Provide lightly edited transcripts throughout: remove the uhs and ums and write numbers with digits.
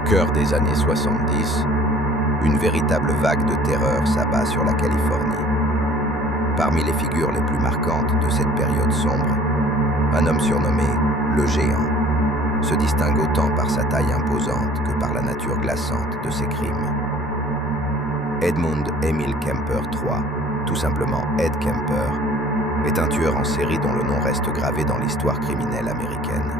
Au cœur des années 70, une véritable vague de terreur s'abat sur la Californie. Parmi les figures les plus marquantes de cette période sombre, un homme surnommé le Géant se distingue autant par sa taille imposante que par la nature glaçante de ses crimes. Edmund Emil Kemper III, tout simplement Ed Kemper, est un tueur en série dont le nom reste gravé dans l'histoire criminelle américaine.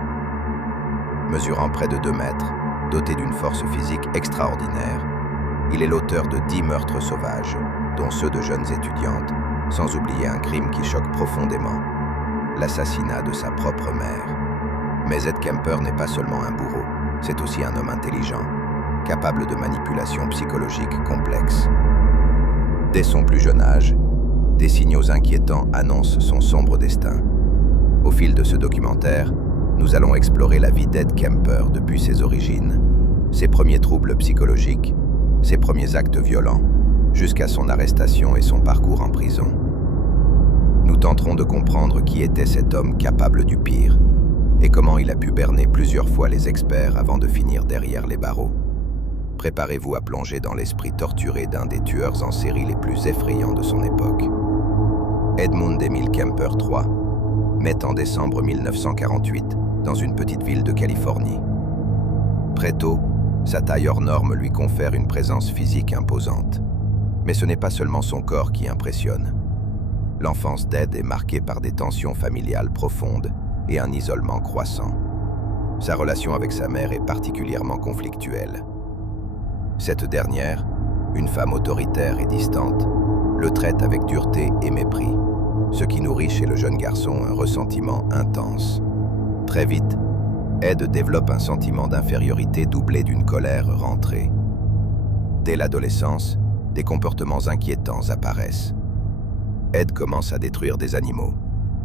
Mesurant près de 2 mètres, doté d'une force physique extraordinaire, il est l'auteur de 10 meurtres sauvages, dont ceux de jeunes étudiantes, sans oublier un crime qui choque profondément, l'assassinat de sa propre mère. Mais Ed Kemper n'est pas seulement un bourreau, c'est aussi un homme intelligent, capable de manipulation psychologique complexe. Dès son plus jeune âge, des signaux inquiétants annoncent son sombre destin. Au fil de ce documentaire, nous allons explorer la vie d'Ed Kemper depuis ses origines, ses premiers troubles psychologiques, ses premiers actes violents, jusqu'à son arrestation et son parcours en prison. Nous tenterons de comprendre qui était cet homme capable du pire et comment il a pu berner plusieurs fois les experts avant de finir derrière les barreaux. Préparez-vous à plonger dans l'esprit torturé d'un des tueurs en série les plus effrayants de son époque. Edmund Emil Kemper III naît en décembre 1948 dans une petite ville de Californie. Très tôt, sa taille hors norme lui confère une présence physique imposante. Mais ce n'est pas seulement son corps qui impressionne. L'enfance d'Ed est marquée par des tensions familiales profondes et un isolement croissant. Sa relation avec sa mère est particulièrement conflictuelle. Cette dernière, une femme autoritaire et distante, le traite avec dureté et mépris, ce qui nourrit chez le jeune garçon un ressentiment intense. Très vite, Ed développe un sentiment d'infériorité doublé d'une colère rentrée. Dès l'adolescence, des comportements inquiétants apparaissent. Ed commence à détruire des animaux,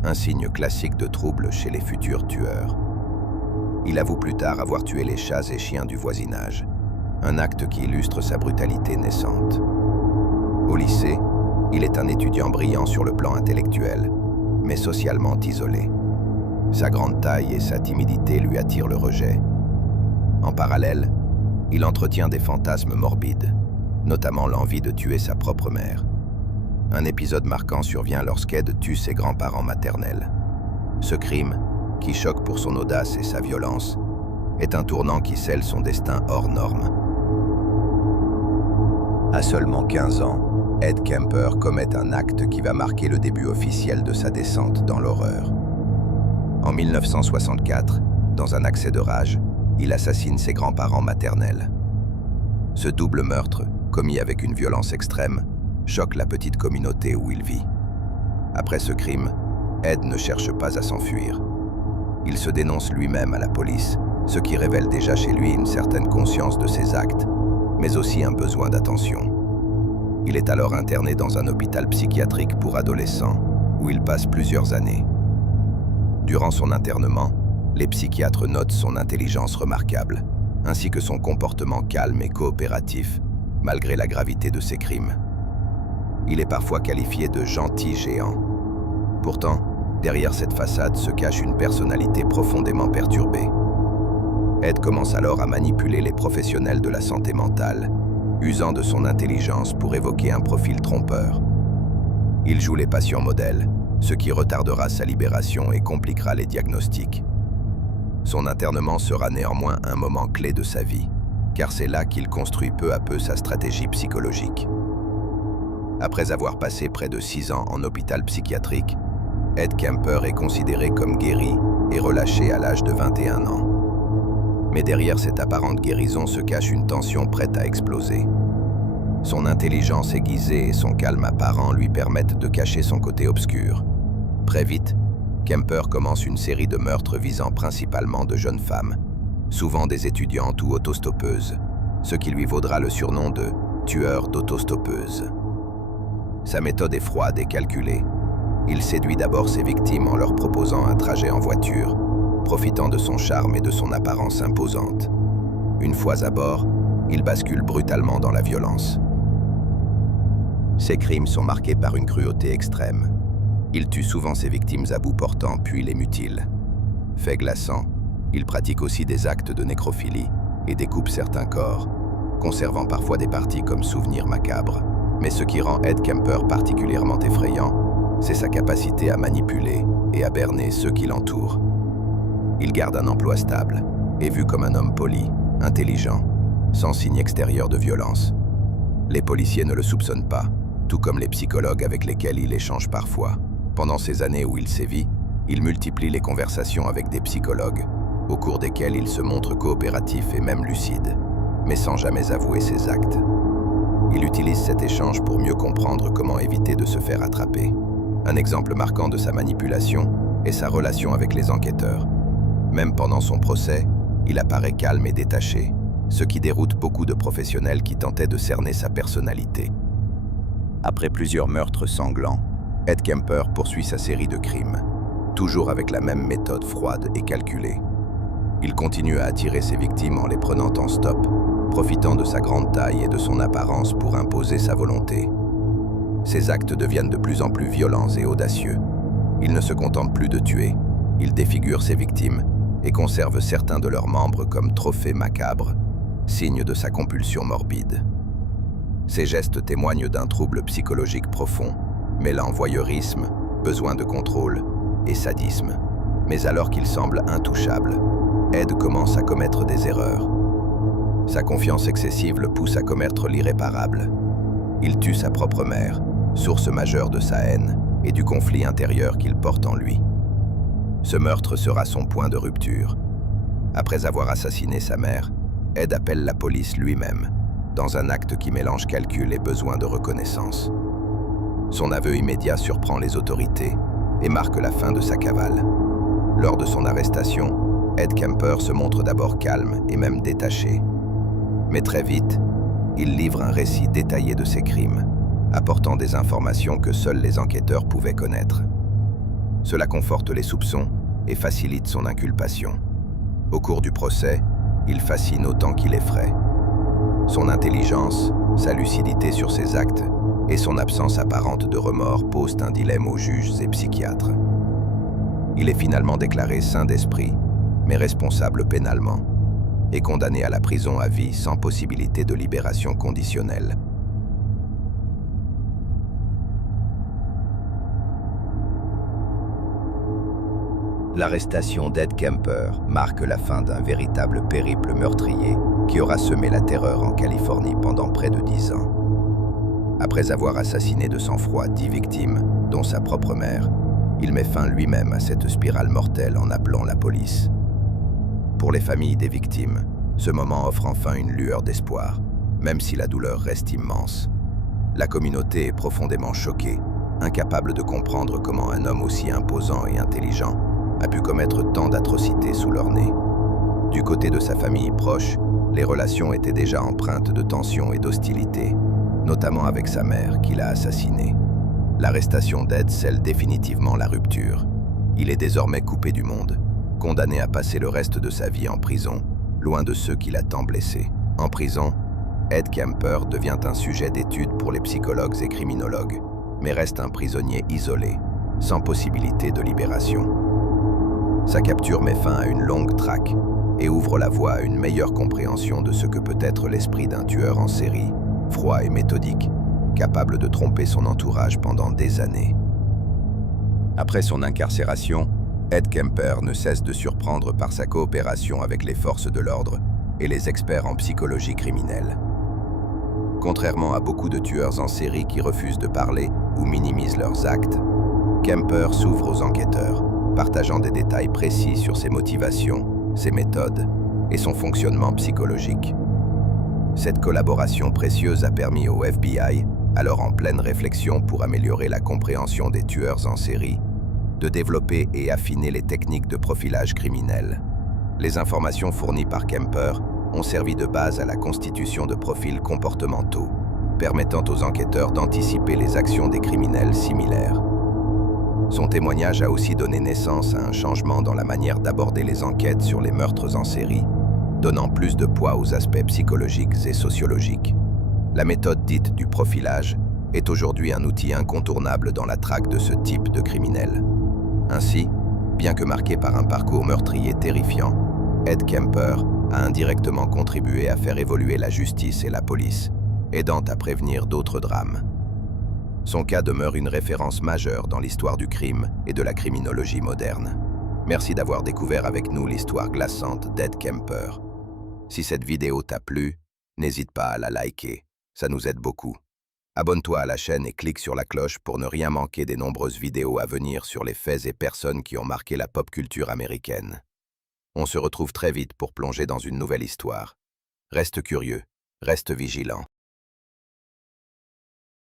un signe classique de trouble chez les futurs tueurs. Il avoue plus tard avoir tué les chats et chiens du voisinage, un acte qui illustre sa brutalité naissante. Au lycée, il est un étudiant brillant sur le plan intellectuel, mais socialement isolé. Sa grande taille et sa timidité lui attirent le rejet. En parallèle, il entretient des fantasmes morbides, notamment l'envie de tuer sa propre mère. Un épisode marquant survient lorsqu'Ed tue ses grands-parents maternels. Ce crime, qui choque pour son audace et sa violence, est un tournant qui scelle son destin hors norme. À seulement 15 ans, Ed Kemper commet un acte qui va marquer le début officiel de sa descente dans l'horreur. En 1964, dans un accès de rage, il assassine ses grands-parents maternels. Ce double meurtre, commis avec une violence extrême, choque la petite communauté où il vit. Après ce crime, Ed ne cherche pas à s'enfuir. Il se dénonce lui-même à la police, ce qui révèle déjà chez lui une certaine conscience de ses actes, mais aussi un besoin d'attention. Il est alors interné dans un hôpital psychiatrique pour adolescents, où il passe plusieurs années. Durant son internement, les psychiatres notent son intelligence remarquable, ainsi que son comportement calme et coopératif, malgré la gravité de ses crimes. Il est parfois qualifié de gentil géant. Pourtant, derrière cette façade se cache une personnalité profondément perturbée. Ed commence alors à manipuler les professionnels de la santé mentale, usant de son intelligence pour évoquer un profil trompeur. Il joue les patients modèles, ce qui retardera sa libération et compliquera les diagnostics. Son internement sera néanmoins un moment clé de sa vie, car c'est là qu'il construit peu à peu sa stratégie psychologique. Après avoir passé près de 6 ans en hôpital psychiatrique, Ed Kemper est considéré comme guéri et relâché à l'âge de 21 ans. Mais derrière cette apparente guérison se cache une tension prête à exploser. Son intelligence aiguisée et son calme apparent lui permettent de cacher son côté obscur. Très vite, Kemper commence une série de meurtres visant principalement de jeunes femmes, souvent des étudiantes ou autostoppeuses, ce qui lui vaudra le surnom de « tueur d'autostoppeuses ». Sa méthode est froide et calculée. Il séduit d'abord ses victimes en leur proposant un trajet en voiture, profitant de son charme et de son apparence imposante. Une fois à bord, il bascule brutalement dans la violence. Ses crimes sont marqués par une cruauté extrême. Il tue souvent ses victimes à bout portant puis les mutile. Fait glaçant, il pratique aussi des actes de nécrophilie, et découpe certains corps, conservant parfois des parties comme souvenirs macabres. Mais ce qui rend Ed Kemper particulièrement effrayant, c'est sa capacité à manipuler et à berner ceux qui l'entourent. Il garde un emploi stable, est vu comme un homme poli, intelligent, sans signe extérieur de violence. Les policiers ne le soupçonnent pas, tout comme les psychologues avec lesquels il échange parfois. Pendant ces années où il sévit, il multiplie les conversations avec des psychologues, au cours desquelles il se montre coopératif et même lucide, mais sans jamais avouer ses actes. Il utilise cet échange pour mieux comprendre comment éviter de se faire attraper. Un exemple marquant de sa manipulation est sa relation avec les enquêteurs. Même pendant son procès, il apparaît calme et détaché, ce qui déroute beaucoup de professionnels qui tentaient de cerner sa personnalité. Après plusieurs meurtres sanglants, Ed Kemper poursuit sa série de crimes, toujours avec la même méthode froide et calculée. Il continue à attirer ses victimes en les prenant en stop, profitant de sa grande taille et de son apparence pour imposer sa volonté. Ses actes deviennent de plus en plus violents et audacieux. Il ne se contente plus de tuer, il défigure ses victimes et conserve certains de leurs membres comme trophées macabres, signe de sa compulsion morbide. Ces gestes témoignent d'un trouble psychologique profond, mêlant voyeurisme, besoin de contrôle et sadisme. Mais alors qu'il semble intouchable, Ed commence à commettre des erreurs. Sa confiance excessive le pousse à commettre l'irréparable. Il tue sa propre mère, source majeure de sa haine et du conflit intérieur qu'il porte en lui. Ce meurtre sera son point de rupture. Après avoir assassiné sa mère, Ed appelle la police lui-même, dans un acte qui mélange calcul et besoin de reconnaissance. Son aveu immédiat surprend les autorités et marque la fin de sa cavale. Lors de son arrestation, Ed Kemper se montre d'abord calme et même détaché. Mais très vite, il livre un récit détaillé de ses crimes, apportant des informations que seuls les enquêteurs pouvaient connaître. Cela conforte les soupçons et facilite son inculpation. Au cours du procès, il fascine autant qu'il effraie. Son intelligence, sa lucidité sur ses actes et son absence apparente de remords posent un dilemme aux juges et psychiatres. Il est finalement déclaré sain d'esprit, mais responsable pénalement, et condamné à la prison à vie sans possibilité de libération conditionnelle. L'arrestation d'Ed Kemper marque la fin d'un véritable périple meurtrier qui aura semé la terreur en Californie pendant près de 10 ans. Après avoir assassiné de sang-froid 10 victimes, dont sa propre mère, il met fin lui-même à cette spirale mortelle en appelant la police. Pour les familles des victimes, ce moment offre enfin une lueur d'espoir, même si la douleur reste immense. La communauté est profondément choquée, incapable de comprendre comment un homme aussi imposant et intelligent a pu commettre tant d'atrocités sous leur nez. Du côté de sa famille proche, les relations étaient déjà empreintes de tensions et d'hostilité, notamment avec sa mère qui l'a assassiné. L'arrestation d'Ed scelle définitivement la rupture. Il est désormais coupé du monde, condamné à passer le reste de sa vie en prison, loin de ceux qui l'a tant blessé. En prison, Ed Kemper devient un sujet d'étude pour les psychologues et criminologues, mais reste un prisonnier isolé, sans possibilité de libération. Sa capture met fin à une longue traque et ouvre la voie à une meilleure compréhension de ce que peut être l'esprit d'un tueur en série, froid et méthodique, capable de tromper son entourage pendant des années. Après son incarcération, Ed Kemper ne cesse de surprendre par sa coopération avec les forces de l'ordre et les experts en psychologie criminelle. Contrairement à beaucoup de tueurs en série qui refusent de parler ou minimisent leurs actes, Kemper s'ouvre aux enquêteurs, partageant des détails précis sur ses motivations, ses méthodes et son fonctionnement psychologique. Cette collaboration précieuse a permis au FBI, alors en pleine réflexion pour améliorer la compréhension des tueurs en série, de développer et affiner les techniques de profilage criminel. Les informations fournies par Kemper ont servi de base à la constitution de profils comportementaux, permettant aux enquêteurs d'anticiper les actions des criminels similaires. Son témoignage a aussi donné naissance à un changement dans la manière d'aborder les enquêtes sur les meurtres en série, donnant plus de poids aux aspects psychologiques et sociologiques. La méthode dite du profilage est aujourd'hui un outil incontournable dans la traque de ce type de criminels. Ainsi, bien que marqué par un parcours meurtrier terrifiant, Ed Kemper a indirectement contribué à faire évoluer la justice et la police, aidant à prévenir d'autres drames. Son cas demeure une référence majeure dans l'histoire du crime et de la criminologie moderne. Merci d'avoir découvert avec nous l'histoire glaçante d'Ed Kemper. Si cette vidéo t'a plu, n'hésite pas à la liker, ça nous aide beaucoup. Abonne-toi à la chaîne et clique sur la cloche pour ne rien manquer des nombreuses vidéos à venir sur les faits et personnes qui ont marqué la pop culture américaine. On se retrouve très vite pour plonger dans une nouvelle histoire. Reste curieux, reste vigilant.